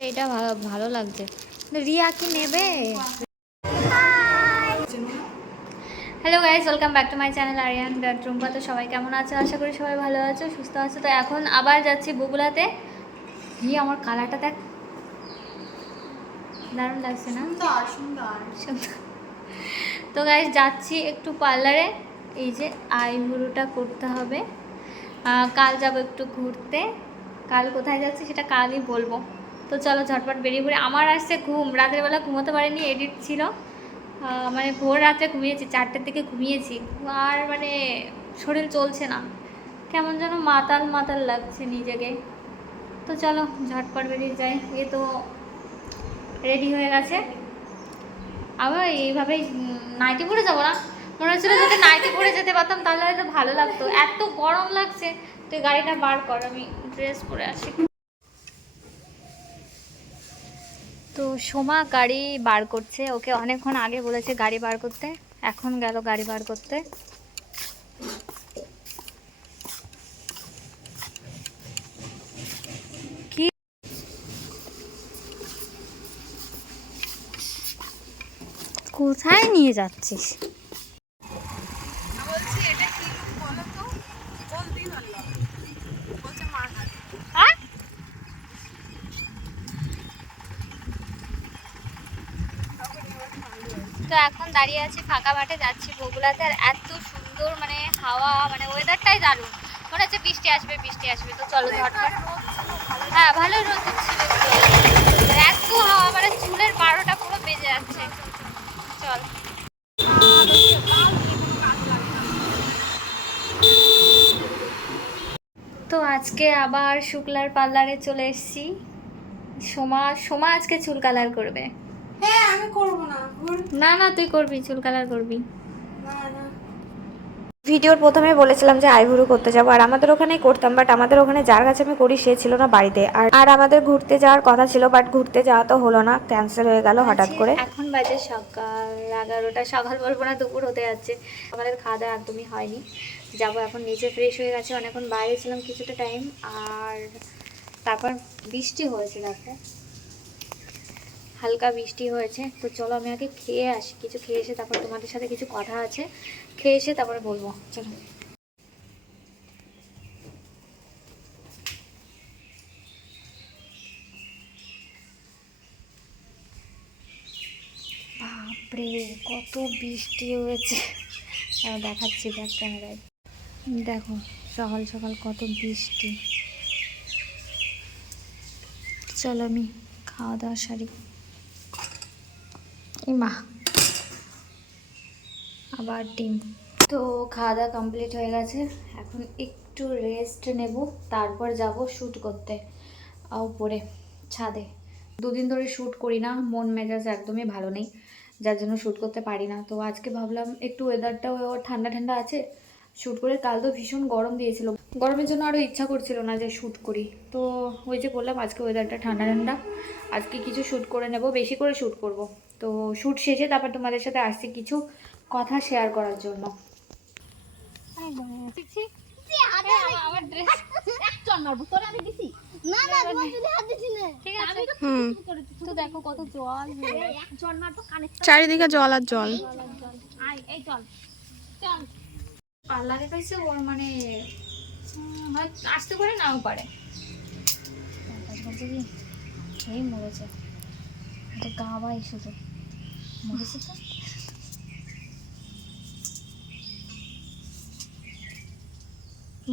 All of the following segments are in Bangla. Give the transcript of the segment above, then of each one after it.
এটা ভালো ভালো লাগছে। রিয়া কি নেবে? Hello guys welcome back to my channel Ariyan dot Rumpa তো সবাই কেমন আছো? আশা করি সবাই ভালো আছো সুস্থ আছো। তো এখন আবার যাচ্ছি বগুলাতে ই আমার কালারটা দেখ। দারুণ লাগছে না? সুন্দর। তো গাইস যাচ্ছি একটু পার্লারে এই যে আইব্রোটা করতে হবে। কাল যাব একটু ঘুরতে। কাল কোথায় যাচ্ছি সেটা কালই বলব। তো চলো ঝটপট বেরিয়ে পড়ে। আমার আসছে ঘুম, রাতের বেলা ঘুমোতে পারিনি এডিট ছিল। মানে ভোর রাত্রে ঘুমিয়েছি, চারটের দিকে ঘুমিয়েছি। আর মানে শরীর চলছে না। কেমন যেন মাতাল মাতাল লাগছে নিজেকে। তো চলো ঝটপট বেরিয়ে যাই। এ তো রেডি হয়ে গেছে। আবার এইভাবেই নাইটি পরে যাব না? মনে হচ্ছিল যদি নাইটি পরে যেতে পারতাম, তাহলে হয়তো ভালো লাগতো। এত গরম লাগছে। তুই গাড়িটা বার কর, আমি ড্রেস পরে আসি। তো সোমা গাড়ি বার করছে। ওকে অনেকক্ষণ আগে বলেছে গাড়ি বার করতে। এখন গেল গাড়ি বার করতে। কোথায় নিয়ে যাচ্ছিস বলছি এটা কি বলো তো বলতেই পারল বলছে মার হাত আর তো এখন দাঁড়িয়ে আছি ফাঁকা মাঠে যাচ্ছি বগুলাতে আর এত সুন্দর মানে হাওয়া মানে ওয়েদারটাই দারুণ। মনে হচ্ছে বৃষ্টি আসবে বৃষ্টি আসবে। তো চলো ঝটপট। হ্যাঁ ভালোই রোদ ছিল এত হাওয়া মানে চুলের বারোটা পুরো বেজে যাচ্ছে। চল। তো আজকে আবার শুক্লার পার্লারে চলে এসেছি। সোমা সোমা আজকে চুল কালার করবে। হ্যাঁ আমি করব না। না না তুই করবি চুল কালার করবি। না না। ভিডিওর প্রথমে বলেছিলাম যে আইভুরু করতে যাব আর আমাদের ওখানেই করতাম বাট আমাদের ওখানে যার কাছে আমি করি সে ছিল না বাড়িতে। আর আর আমাদের ঘুরতে যাওয়ার কথা ছিল বাট ঘুরতে যাওয়া তো হলো না ক্যান্সেল হয়ে গেল হঠাৎ করে। এখন বাজে সকাল এগারোটা সকাল বলব না দুপুর হতে যাচ্ছে। আমাদের খাওয়া দাওয়া একদমই হয়নি। যাব এখন নিচে ফ্রেশ হয়ে গেছে অনেকক্ষণ বাইরে ছিলাম কিছুটা টাইম আর তারপর বৃষ্টি হয়েছে দেখো হালকা বৃষ্টি হয়েছে, তো চলো আমি আগে খেয়ে আসি, কিছু খেয়ে এসে তারপর তোমাদের সাথে কিছু কথা আছে, খেয়ে এসে তারপরে বলব, চলো। বাপরে, কত বৃষ্টি হয়েছে। দেখাচ্ছি ব্যাক ক্যামেরায় দেখো, সকাল সকাল কত বৃষ্টি। চলো আমি খাওয়া দাওয়া সারি এই মা? আবার ডিম। তো খাওয়া দাওয়া কমপ্লিট হয়ে গেছে। এখন একটু রেস্ট নেব, তারপর যাব শ্যুট করতে। উপরে, ছাদে। দুদিন ধরে শ্যুট করি না, মন মেজাজ একদমই ভালো নেই। যার জন্য শ্যুট করতে পারি না। তো আজকে ভাবলাম একটু ওয়েদারটাও ঠান্ডা ঠান্ডা আছে। শ্যুট করে কাল তো ভীষণ গরম দিয়েছিল। গরমের জন্য আরও ইচ্ছা করছিল না যে শ্যুট করি। তো ওই যে বললাম, আজকে ওয়েদারটা ঠান্ডা ঠান্ডা। আজকে কিছু শ্যুট করে নেব, বেশি করে শ্যুট করব। তো শ্যুট শেষে তারপর তোমাদের সাথে আসছি কিছু কথা শেয়ার করার জন্য। আমার ড্রেস না না তোমার যদি হাত দিছি না। ঠিক আছে। হুম। তো দেখো কত জল জল মার তো কানে চারিদিকে জল আর জল। আয় এই চল। পার্লারে পাইছে ওর মানে হয় আসতে পারে নাও পারে। এই মরেছে। গা বাই শুধু তো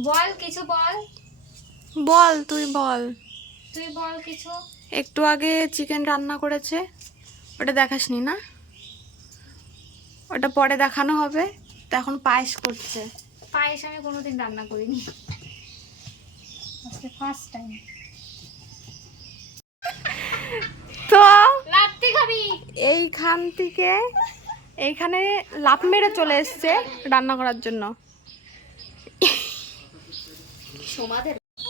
বল কিছু বল? বল তুই বল। তুই বল কিছু। একটু আগে চিকেন রান্না করেছে। ওটা দেখাসনি না ওটা পরে দেখানো হবে। তো এখন পায়েস করছে। পায়েস আমি কোনোদিন রান্না করিনি। আজকে ফার্স্ট টাইম তো এইখান থেকে এইখানে লাফ মেরে চলে এসছে রান্না করার জন্য।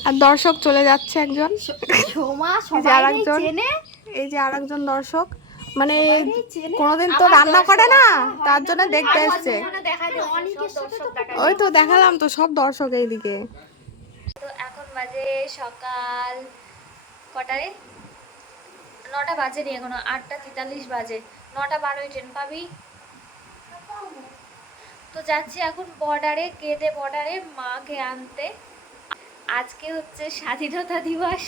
আর দর্শক চলে যাচ্ছে একজন। সোমা এই যে আর একজন দর্শক। মানে কোনোদিন তো রান্না করে না তার জন্য দেখতে এসছে। ওই তো দেখালাম তো সব দর্শক এইদিকে। তো এখন বাজে সকাল কটারে নটা বাজে নি এখনও, আটটা তেতাল্লিশ বাজে। নটা বারোই ট্রেন পাবি? তো যাচ্ছি এখন বর্ডারে কেদে বর্ডারে মাকে আনতে। আজকে হচ্ছে স্বাধীনতা দিবস।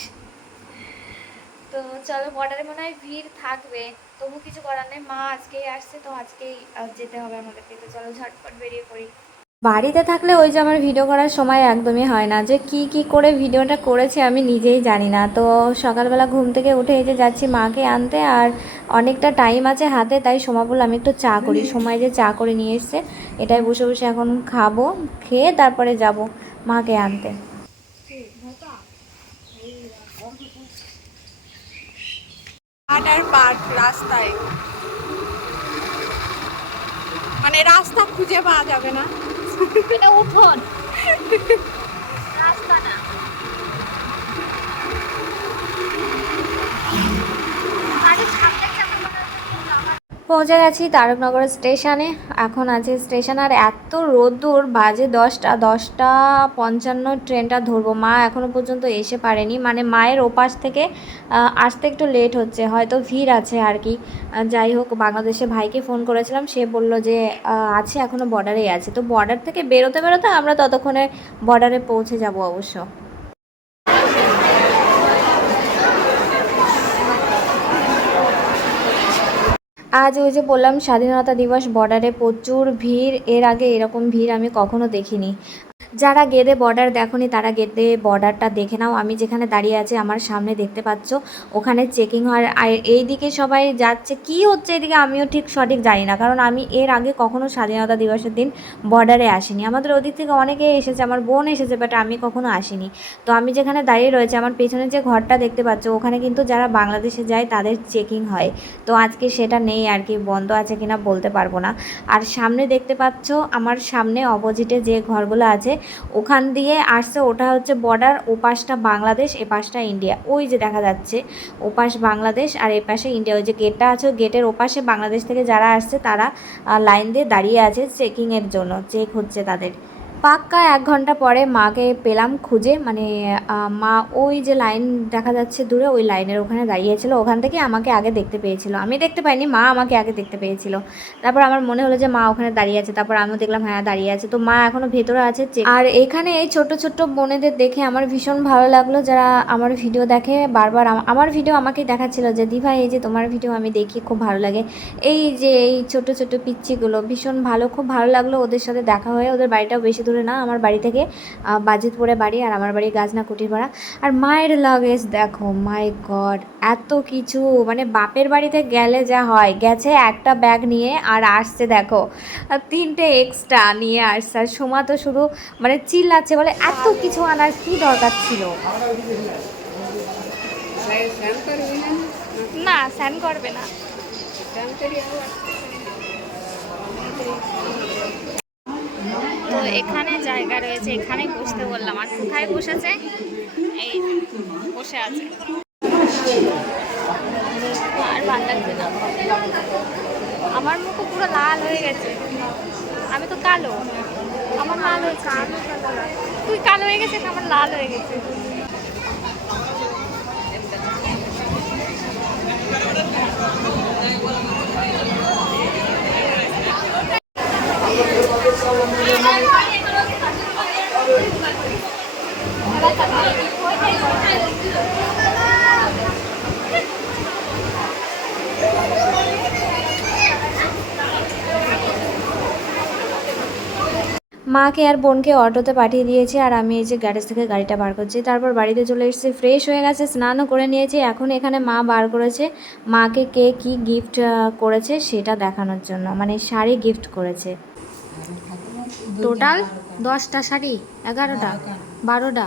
তো চলো বর্ডারে মনে হয় ভিড় থাকবে। তবু কিছু করার নেই, মা আজকেই আসছে, তো আজকেই যেতে হবে আমাদেরকে। তো চলো ঝটপট বেরিয়ে পড়ি। বাড়িতে থাকলে ওই যে আমার ভিডিও করার সময় একদমই হয় না যে কি কি করে ভিডিওটা করেছি আমি নিজেই জানি না। তো সকালবেলা ঘুম থেকে উঠে এই যে যাচ্ছি মাকে আনতে আর অনেকটা টাইম আছে হাতে, তাই সময় বলল, আমি একটু চা করি। সময় যে চা করে নিয়ে এসছে, এটাই বসে বসে এখন খাব, খেয়ে তারপরে যাব মাকে আনতে। রাস্তায়। মানে রাস্তা খুঁজে পাওয়া যাবে না। এটা উঠোন রাস্তা না বাড়ির সামনে কেমন মনে হচ্ছে আমার পৌঁছে গেছি তারকনগর স্টেশনে। এখন আছে স্টেশন আর এত রোদ্দুর, বাজে দশটা দশটা পঞ্চান্ন ট্রেনটা ধরবো। মা এখনও পর্যন্ত এসে পারেনি। মানে মায়ের ওপাশ থেকে আসতে একটু লেট হচ্ছে, হয়তো ভিড় আছে আর কি। যাই হোক, বাংলাদেশে ভাইকে ফোন করেছিলাম। সে বলল যে আছে এখনও বর্ডারেই আছে। তো বর্ডার থেকে বেরোতে বেরোতে আমরা ততক্ষণে বর্ডারে পৌঁছে যাব অবশ্য। আজ ওই যে বললাম, স্বাধীনতা দিবস বর্ডারে প্রচুর ভিড়। এর আগে এরকম ভিড় আমি কখনো দেখিনি। যারা গেদে বর্ডার দেখনি, তারা গেদে বর্ডারটা দেখে নাও। আমি যেখানে দাঁড়িয়ে আছি, আমার সামনে দেখতে পাচ্ছ, ওখানে চেকিং হয়। আর এই দিকে সবাই যাচ্ছে, কি হচ্ছে এদিকে? আমিও ঠিক সঠিক জানি না, কারণ আমি এর আগে কখনো স্বাধীনতা দিবসের দিন বর্ডারে আসিনি। আমাদের ওদিক থেকে অনেকে এসেছে, আমার বোন এসেছে বাট আমি কখনো আসিনি। তো আমি যেখানে দাঁড়িয়ে রয়েছে, আমার পেছনে যে ঘরটা দেখতে পাচ্ছ, ওখানে কিন্তু যারা বাংলাদেশে যায়, তাদের চেকিং হয়। তো আজকে সেটা নেই আর কি, বন্ধ আছে কিনা বলতে পারব না। আর সামনে দেখতে পাচ্ছ, আমার সামনে অপোজিটে যে ঘরগুলো আছে ওখান দিয়ে আসছে, ওটা হচ্ছে বর্ডার ওপাশটা বাংলাদেশ, এপাশটা ইন্ডিয়া। ওই যে দেখা যাচ্ছে, ওপাশ বাংলাদেশ আর এপাশে ইন্ডিয়া। ওই যে গেটটা আছে গেটের ওপাশে বাংলাদেশ থেকে যারা আসছে, তারা লাইন দিয়ে দাঁড়িয়ে আছে চেকিংয়ের জন্য। চেক হচ্ছে তাদের। পাক্কা এক ঘণ্টা পরে মাকে পেলাম খুঁজে মানে মা ওই যে লাইন দেখা যাচ্ছে দূরে, ওই লাইনের ওখানে দাঁড়িয়েছিল। ওখান থেকে আমাকে আগে দেখতে পেয়েছিল। আমি দেখতে পাইনি, মা আমাকে আগে দেখতে পেয়েছিল। তারপর আমার মনে হলো যে মা ওখানে দাঁড়িয়ে আছে। তারপর আমিও দেখলাম হ্যাঁ দাঁড়িয়ে আছে। তো মা এখনও ভেতরে আছে আর এখানে এই ছোট ছোট বোনেদের দেখে আমার ভীষণ ভালো লাগল। যারা আমার ভিডিও দেখে, বারবার আমার ভিডিও আমাকে দেখাচ্ছিল যে দিভা এই যে তোমার ভিডিও আমি দেখি, খুব ভালো লাগে। এই যে, এই ছোট ছোট পিচ্ছিগুলো ভীষণ ভালো, খুব ভালো লাগল ওদের সাথে দেখা হয়ে। ওদের বাড়িটাও বেশি দূরে না, আমার বাড়ি থেকে বাজিতপুরে বাড়ি আর আমার বাড়ি গাজনা কুটিরপাড়া। আর মায়ের লাগেজ দেখো মাই গড এত কিছু মানে বাপের বাড়িতে গেলে যা হয়, গেছে একটা ব্যাগ নিয়ে আর আসছে দেখো তিনটে এক্সট্রা নিয়ে আসছে। আর সোমা তো শুধু মানে চিল্লাচ্ছে, বলে এত কিছু আনার কি দরকার ছিল? না স্যান করবে না। তো এখানে জায়গা রয়েছে, এখানে বসতে বললাম। আর কোথায় বসেছে? এই বসে আছে। আর ভালো লাগছে না আমার মুখও পুরো লাল হয়ে গেছে। আমি তো কালো। আমার লাল হয়েছে তুই কালো হয়ে গেছিস, আমার লাল হয়ে গেছে। মাকে আর বোনকে অটোতে পাঠিয়ে দিয়েছি আর আমি এই যে গ্যারেজ থেকে গাড়িটা বার করছি। তারপর বাড়িতে চলে এসেছি ফ্রেশ হয়ে গেছে, স্নানও করে নিয়েছি। এখন এখানে মা বার করেছে। মাকে কে কি গিফট করেছে সেটা দেখানোর জন্য। মানে শাড়ি গিফট করেছে। টোটাল দশটা শাড়ি, এগারোটা, বারোটা।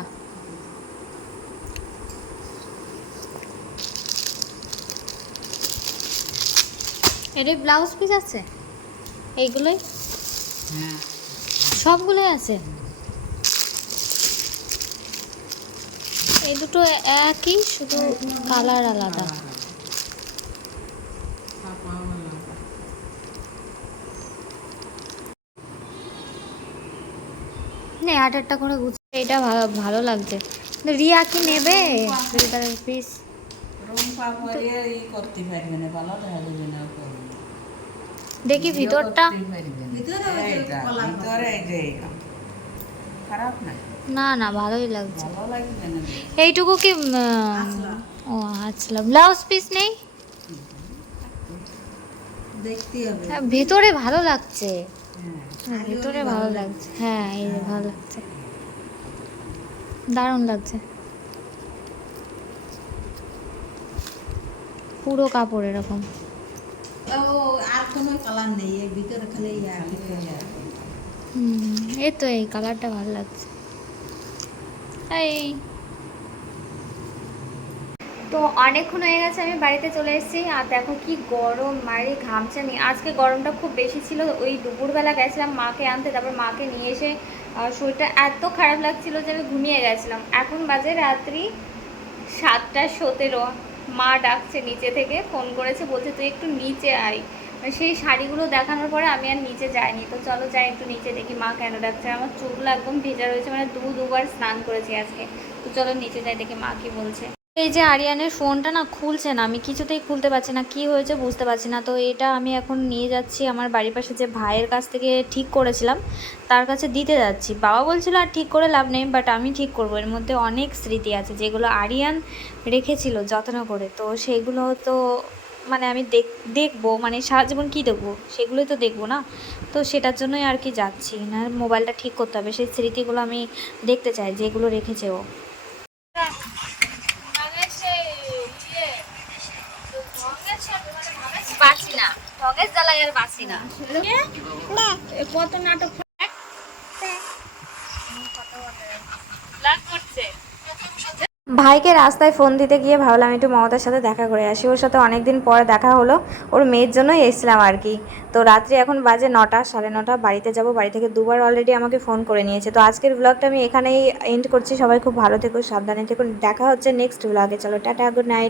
এটাই ব্লাউজ পিস আছে? এইগুলোই? সবগুলোই আছে। এই দুটো একই, শুধু কালার আলাদা। নে আট আটটা করে গুছিয়ে, এটা ভালো লাগছে। রিয়া কি নেবে? পিস ই করতে পারবে না, ভালো দেখি ভিতরটা। না না ভালোই লাগছে। এইটুকু কি ও আচ্ছা। ব্লাউজ পিস নেই? হ্যাঁ, ভেতরে ভালো লাগছে। ভেতরে ভালো লাগছে। হ্যাঁ এই ভালো লাগছে। দারুণ লাগছে। পুরো কাপড় এরকম। আর কোনো কালার নেই এর ভিতরে খালি হুম এই তো এই কালারটা ভালো লাগছে। এই। তো অনেকক্ষণ হয়ে গেছে আমি বাড়িতে চলে এসেছি আর দেখো কি গরম মারি ঘামছে আমি। আজকে গরমটা খুব বেশি ছিল ওই দুপুরবেলা গেছিলাম মাকে আনতে তারপর মাকে নিয়ে এসে শরীরটা এত খারাপ লাগছিল যে আমি ঘুমিয়ে গেছিলাম। এখন বাজে রাত্রি সাতটা সতেরো। মা ডাকছে নিচে থেকে, ফোন করেছে, বলছে তুই একটু নিচে আয়। মানে সেই শাড়িগুলো দেখানোর পরে আমি আর নিচে যাইনি। তো চলো যাই একটু নিচে দেখি মা কেন ডাকছে। আমার চুলগুলো একদম ভেজা রয়েছে মানে দু দুবার স্নান করেছি আজকে। তো চলো নিচে যাই, দেখি মা কি বলছে। এই যে আরিয়ানের ফোনটা না খুলছে না, আমি কিছুতেই খুলতে পারছি না, কি হয়েছে বুঝতে পারছি না। তো এটা আমি এখন নিয়ে যাচ্ছি আমার বাড়ির পাশে যে ভাইয়ের কাছ থেকে ঠিক করেছিলাম, তার কাছে দিতে যাচ্ছি। বাবা বলছিল, আর ঠিক করে লাভ নেই বাট আমি ঠিক করব। এর মধ্যে অনেক স্মৃতি আছে, যেগুলো আরিয়ান রেখেছিল যত্ন করে। তো সেগুলো তো মানে আমি দেখ, দেখব মানে সারা জীবন কী দেখব, সেগুলোই তো দেখব না। তো সেটার জন্যই আর কি যাচ্ছি। না, মোবাইলটা ঠিক করতে হবে। সেই স্মৃতিগুলো আমি দেখতে চাই, যেগুলো রেখেছে ও বাঁচি না আর বাঁচি না। কত নাটক ভাইকে রাস্তায় ফোন দিতে গিয়ে ভাবলাম একটু মমতার সাথে দেখা করে আসি। ওর সাথে অনেকদিন পরে দেখা হলো। ওর মেয়ের জন্যই এসেছিলাম আর কি। তো রাত্রি এখন বাজে নটা সাড়ে নটা। বাড়িতে যাব বাড়ি থেকে দুবার অলরেডি আমাকে ফোন করে নিয়েছে। তো আজকের ব্লগটা আমি এখানেই এন্ড করছি। সবাই খুব ভালো থেকো সাবধানে থেকো। দেখা হচ্ছে নেক্সট ব্লগে চলো টাটা গুড নাইট